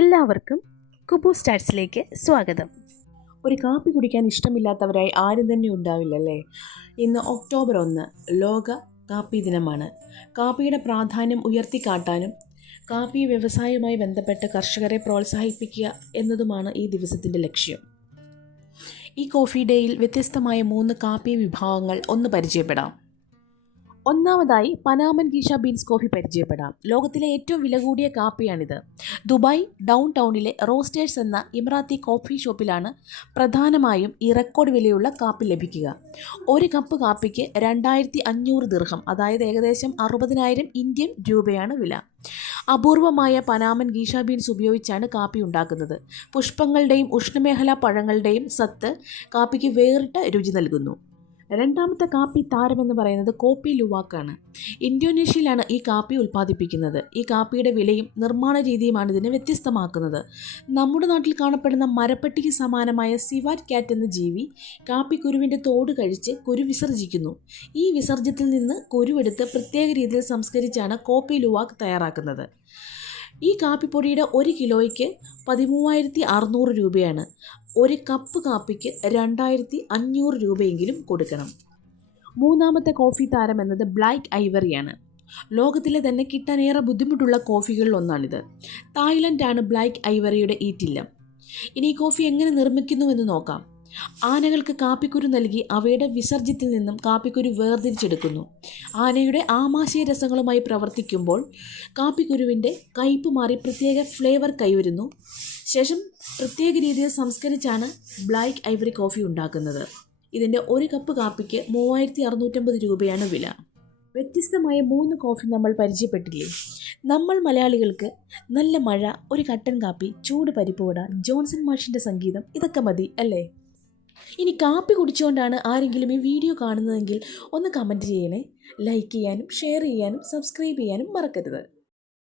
എല്ലാവർക്കും കുബു സ്റ്റാറ്റ്സിലേക്ക് സ്വാഗതം. ഒരു കാപ്പി കുടിക്കാൻ ഇഷ്ടമില്ലാത്തവരായി ആരും തന്നെ ഉണ്ടാവില്ലല്ലേ. ഇന്ന് ഒക്ടോബർ 1 ലോക കാപ്പി ദിനമാണ്. കാപ്പിയുടെ പ്രാധാന്യം ഉയർത്തിക്കാട്ടാനും കാപ്പി വ്യവസായവുമായി ബന്ധപ്പെട്ട കർഷകരെ പ്രോത്സാഹിപ്പിക്കുക എന്നതുമാണ് ഈ ദിവസത്തിൻ്റെ ലക്ഷ്യം. ഈ കോഫി ഡേയിൽ വ്യത്യസ്തമായ 3 കാപ്പി വിഭാഗങ്ങൾ ഒന്ന് പരിചയപ്പെടാം. ഒന്നാമതായി പനാമൻ ഗീഷ ബീൻസ് കോഫി പരിചയപ്പെടാം. ലോകത്തിലെ ഏറ്റവും വില കൂടിയ കാപ്പിയാണിത്. ദുബായ് ഡൗൺ ടൗണിലെ റോസ്റ്റേഴ്സ് എന്ന ഇമറാത്തി കോഫി ഷോപ്പിലാണ് പ്രധാനമായും ഈ റെക്കോർഡ് വിലയുള്ള കാപ്പി ലഭിക്കുക. ഒരു കപ്പ് കാപ്പിക്ക് 2500 ദിർഹം, അതായത് ഏകദേശം 60,000 ഇന്ത്യൻ രൂപയാണ് വില. അപൂർവമായ പനാമൻ ഗീഷ ബീൻസ് ഉപയോഗിച്ചാണ് കാപ്പി ഉണ്ടാക്കുന്നത്. പുഷ്പങ്ങളുടെയും ഉഷ്ണമേഖലാ പഴങ്ങളുടെയും സത്ത് കാപ്പിക്ക് വേറിട്ട രുചി നൽകുന്നു. രണ്ടാമത്തെ കാപ്പി താരമെന്ന് പറയുന്നത് കോപ്പി ലുവാക്കാണ്. ഇന്തോനേഷ്യയിലാണ് ഈ കാപ്പി ഉൽപ്പാദിപ്പിക്കുന്നത്. ഈ കാപ്പിയുടെ വിലയും നിർമ്മാണ രീതിയുമാണ് ഇതിനെ വ്യത്യസ്തമാക്കുന്നത്. നമ്മുടെ നാട്ടിൽ കാണപ്പെടുന്ന മരപ്പട്ടിക്ക് സമാനമായ സിവാറ്റ് ക്യാറ്റ് എന്ന ജീവി കാപ്പിക്കുരുവിൻ്റെ തോട് കഴിച്ച് കുരു വിസർജിക്കുന്നു. ഈ വിസർജ്യത്തിൽ നിന്ന് കുരുവെടുത്ത് പ്രത്യേക രീതിയിൽ സംസ്കരിച്ചാണ് കോപ്പി ലുവാക്ക് തയ്യാറാക്കുന്നത്. ഈ കാപ്പിപ്പൊടിയുടെ 1 കിലോയ്ക്ക് 13,600 രൂപയാണ്. ഒരു കപ്പ് കാപ്പിക്ക് 2,500 രൂപയെങ്കിലും കൊടുക്കണം. മൂന്നാമത്തെ കോഫി താരം എന്നത് ബ്ലാക്ക് ഐവറിയാണ്. ലോകത്തിലെ തന്നെ കിട്ടാനേറെ ബുദ്ധിമുട്ടുള്ള കോഫികളിൽ ഒന്നാണിത്. തായ്ലൻഡാണ് ബ്ലാക്ക് ഐവറിയുടെ ഈറ്റില്ലം. ഇനി ഈ കോഫി എങ്ങനെ നിർമ്മിക്കുന്നുവെന്ന് നോക്കാം. ആനകൾക്ക് കാപ്പിക്കുരു നൽകി അവയുടെ വിസർജ്യത്തിൽ നിന്നും കാപ്പിക്കുരു വേർതിരിച്ചെടുക്കുന്നു. ആനയുടെ ആമാശയ രസങ്ങളുമായി പ്രവർത്തിക്കുമ്പോൾ കാപ്പിക്കുരുവിൻ്റെ കയ്പ് മാറി പ്രത്യേക ഫ്ലേവർ കൈവരുന്നു. ശേഷം പ്രത്യേക രീതിയിൽ സംസ്കരിച്ചാണ് ബ്ലാക്ക് ഐവറി കോഫി ഉണ്ടാക്കുന്നത്. ഇതിൻ്റെ 1 കപ്പ് കാപ്പിക്ക് 3,650 രൂപയാണ് വില. വ്യത്യസ്തമായ 3 കോഫി നമ്മൾ പരിചയപ്പെട്ടില്ലേ. നമ്മൾ മലയാളികൾക്ക് നല്ല മഴ, ഒരു കട്ടൻ കാപ്പി, ചൂട് പരിപ്പുവട, ജോൺസൺ മാഷിൻ്റെ സംഗീതം, ഇതൊക്കെ മതി അല്ലേ. ഇനി കാപ്പി കുടിച്ചുകൊണ്ടാണ് ആരെങ്കിലും ഈ വീഡിയോ കാണുന്നതെങ്കിൽ ഒന്ന് കമൻറ്റ് ചെയ്യണേ. ലൈക്ക് ചെയ്യാനും ഷെയർ ചെയ്യാനും സബ്സ്ക്രൈബ് ചെയ്യാനും മറക്കരുത്.